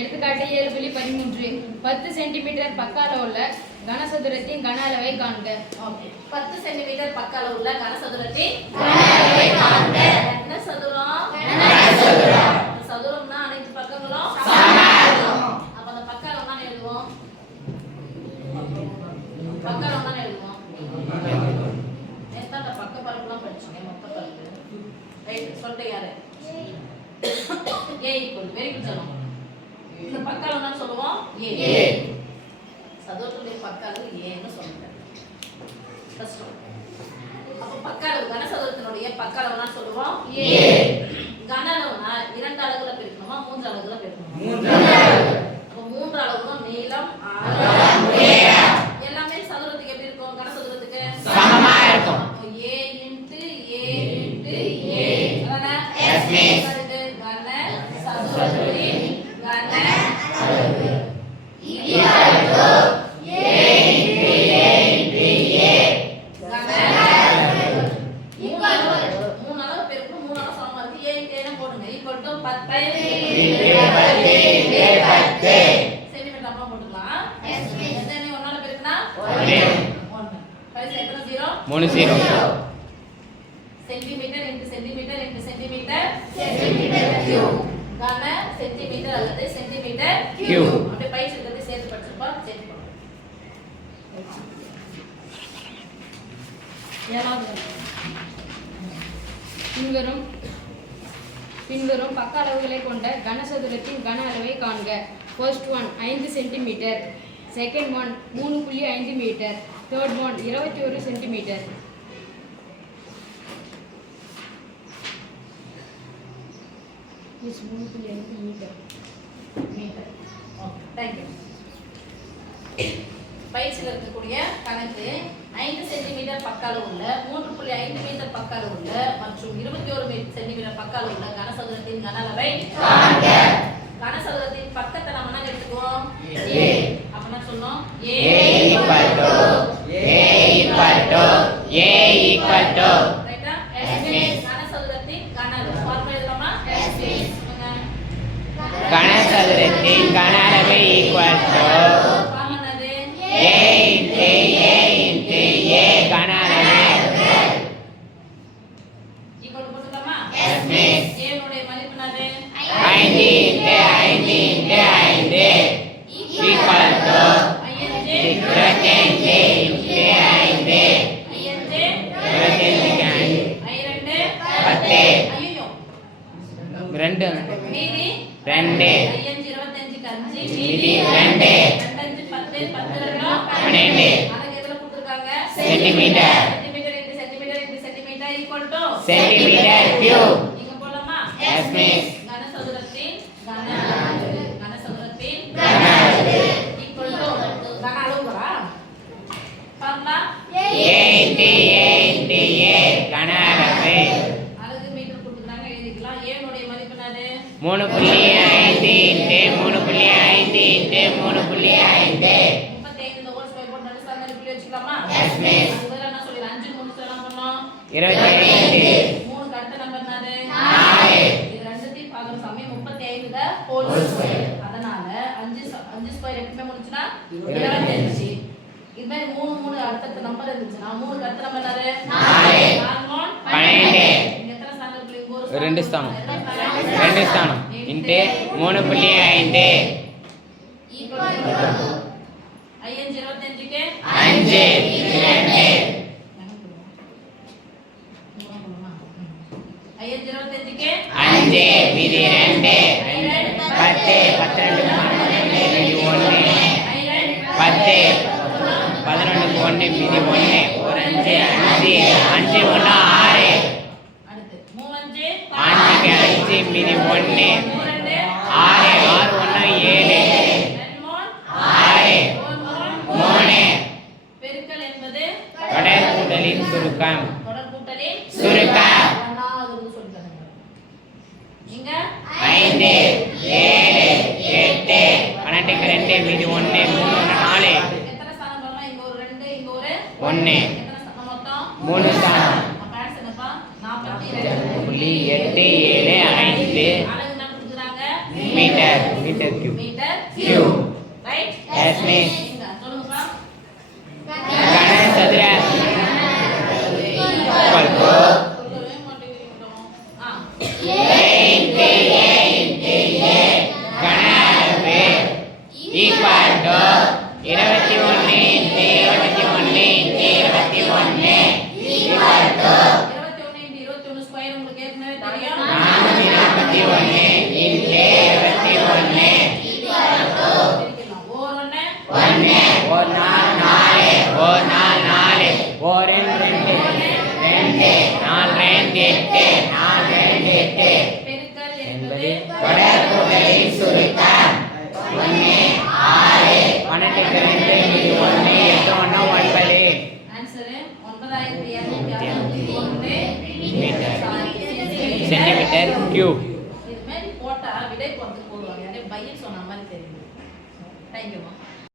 எடுத்துக்காட்டு 7.13 10 சென்டிமீட்டர் பக்க அளவுள்ள கனசதுரத்தின் கன அளவை காண்க. 10 சென்டிமீட்டர் பக்க அளவுள்ள கனசதுரத்தின் கன அளவை காண்க. என்ன சதுரம்? சதுரம்னா அனைத்து பக்கங்களும் சமம். அப்ப அந்த பக்க அளவு தான் எழுதுவோம். பக்க அளவு தான் எழுதுவோம். அந்த பக்க பரப்புலாம் படிச்சோம். மொத்த பரப்பு ரைட் சொல்லிட்டு யாரு a equal வெரி குட் சொல்லுங்க. இந்த பக்க அளவு தான் சொல்லுவோம் a. சதுரத்துடைய பக்க அளவு a ன்னு சொல்லுங்க. ஃபர்ஸ்ட் அப்ப பக்க அளவு கனசதுரத்தினுடைய பக்க அளவு தான் சொல்லுவோம் a. கன அளவுனா இரண்டு அலகுல பிரிக்கணுமா மூன்று அலகுல பிரிக்கணுமா? மூன்று அலகு. அப்ப மூன்று அலகுனா நீளம் அகலம் உயரம் எல்லாமே சதுரத்துக்கு எப்படி இருக்கும்? கனசதுரத்துக்கு சமமா இருக்கும். அப்ப a into a into a அதானே? Yes miss. கன சதுரத்தின் கன அளவு equal to a into a into a கன அளவு. மூணு அளவு பெருக்கணும். மூணு அளவு சமமா இருக்கு. a into a ன்னு போடுங்க. equal to 10 சென்டிமீட்டர் அப்பா போட்டுக்கலாம். Yes miss. எத்தனை ஒன்னால பெருக்கினா 1. கடைசி எத்தனை 0? 3 0. Centimetre into centimetre into centimetre centimetre cube கன சென்டிமீட்டர் அல்லது சென்டிமீட்டர் கியூப். அப்படியே பை சொல்றது சேர்த்து படிச்சுப்பா. சேர்த்து போடுங்க. பின்வரும் பக்க அளவுகளை கொண்ட கனசதுரத்தின் கன அளவை காண்க. First one 5 centimetre, second one 3.5 metre, third one 21 centimetre. Is 3.5 metre. Okay thank you. பயிற்சியில் இருக்கக்கூடிய கணக்கு 5 சென்டிமீட்டர் பக்க அளவுள்ள 3.5 மீட்டர் பக்க அளவுள்ள மற்றும் 21 சென்டிமீட்டர் பக்க அளவுள்ள கனசதுரத்தின் கன அளவை காண்க. கனசதுரத்தின் பக்கத்தை நம்ம என்ன எடுத்துக்குவோம்? a. அப்பனா சொல்றோம் a equal to ரைட்டா? s மீன்ஸ் கனசதுரத்தின் கன அளவு. ஃபார்முலா எழுதலாமா? s மீன்ஸ் கனசதுரத்தின் கன அளவு equal to a into a கன அளவு. ஈக்குவல் போட்டுக்கலாமா? Yes miss. a உடைய மதிப்பு என்னது? 5 into 5 into 5 equal to 25 into 5 ஐயோ 2 மீதி 2 25 கஞ்சி மீதி 2 10 12 12 அதுக்கு எதுல கொடுத்திருக்காங்க? Centimetre. Centimetre into centimetre into centimetre equal to centimetre cube. இங்க போலாமா? Yes miss. கனசதுரத்தின் கன அளவு. கனசதுரத்தின் கன அளவு ஈக்குவல் டு கன அளவு வரா? ஃபார்முலா a into a கன அளவு அலகு மீட்டர் கொடுத்திருக்காங்க எழுதிக்கலாம். a உடைய மதிப்பு என்னது? 3.5 into 3.5 into 3.5 35 இந்த ஹோல் ஸ்கொயர் போட்டு நடுவுல அந்த புள்ளி வச்சுக்கலாமா? Yes miss. அதுக்கு பதிலா என்ன சொல்லிரு? 5 3 என்ன பண்ணோம்? 25 3 க்கு அடுத்த நம்பர் என்னது? 4 இது ரெண்டுத்தையும் பார்க்குற சமயம் 35 த ஹோல் ஸ்கொயர். அதனால 5 ஸ்கொயர் எப்பவுமே முடிச்சுனா 25. இது மாதிரி 3 3 அடுத்த நம்பர் இருந்துச்சுனா 3 க்கு அடுத்த நம்பர் என்னது? 4 4 12 இங்க எத்தனை ஸ்தானம் இருக்கு? இங்க ஒரு ரெண்டு ஸ்தானம். ஸ்தானம். 2 ஸ்தானம் into 3.5 ஈக்குவல் டு 5 25க்கு 5 இது 2 5 25க்கு 5 மீதி 2 10 12 மீதி 1 10 11 1 மீதி 1 ஒரு 5 5 1 6 அடுத்து 3 5 5 மீதி 1 6 6 1 7 6 3 பெருக்கல் என்பது தொடர் கூட்டலின் சுருக்கம் தொடர் கூட்டலின் சுருக்கம் ஒண்ணாவது சொல்றாங்க. இங்க 5 7 8 12 2 மீதி 1 3 4 எத்தனை ஸ்தானம் வரலாம்? இங்க ஒரு 2 இங்க ஒரு 1 எத்தனை ஸ்தானம் மொத்தம்? 3 ஸ்தானம். அப்ப ஆன்சர் என்னப்பா? 42. 8 7 5 அலகு என்ன கொடுக்குறாங்க? Metre metre metre Cube. Right Yes, miss. சொல்லுங்கப்பா கனசதுர equal to சொல்லவே மாட்டேங்கிறீங்களோ ஆ கன அளவு equal to 21 into 21 into 21 equal to 21 into 21 square உங்களுக்கு ஏற்கனவே தெரியும் 421 into 21 பிரிக்கலாம் ஒரு நாள் 4 ஒரு நாள் 4 ஒரு ரெண்டு 2 4 2 8 4 2 8 பெருக்கல் என்பது என்பது தொடர் கூட்டலின் சுருக்கம் 1 6 12 2 1 8 1 9 ஆன்சர் 9261 மீட்டர் சென்டிமீட்டர் கியூப். இது மாதிரி போட்டா விடை போறதுக்கு போடுவாங்க அதே பையன் சொன்ன மாதிரி தெரியுது தேங்க்யூமா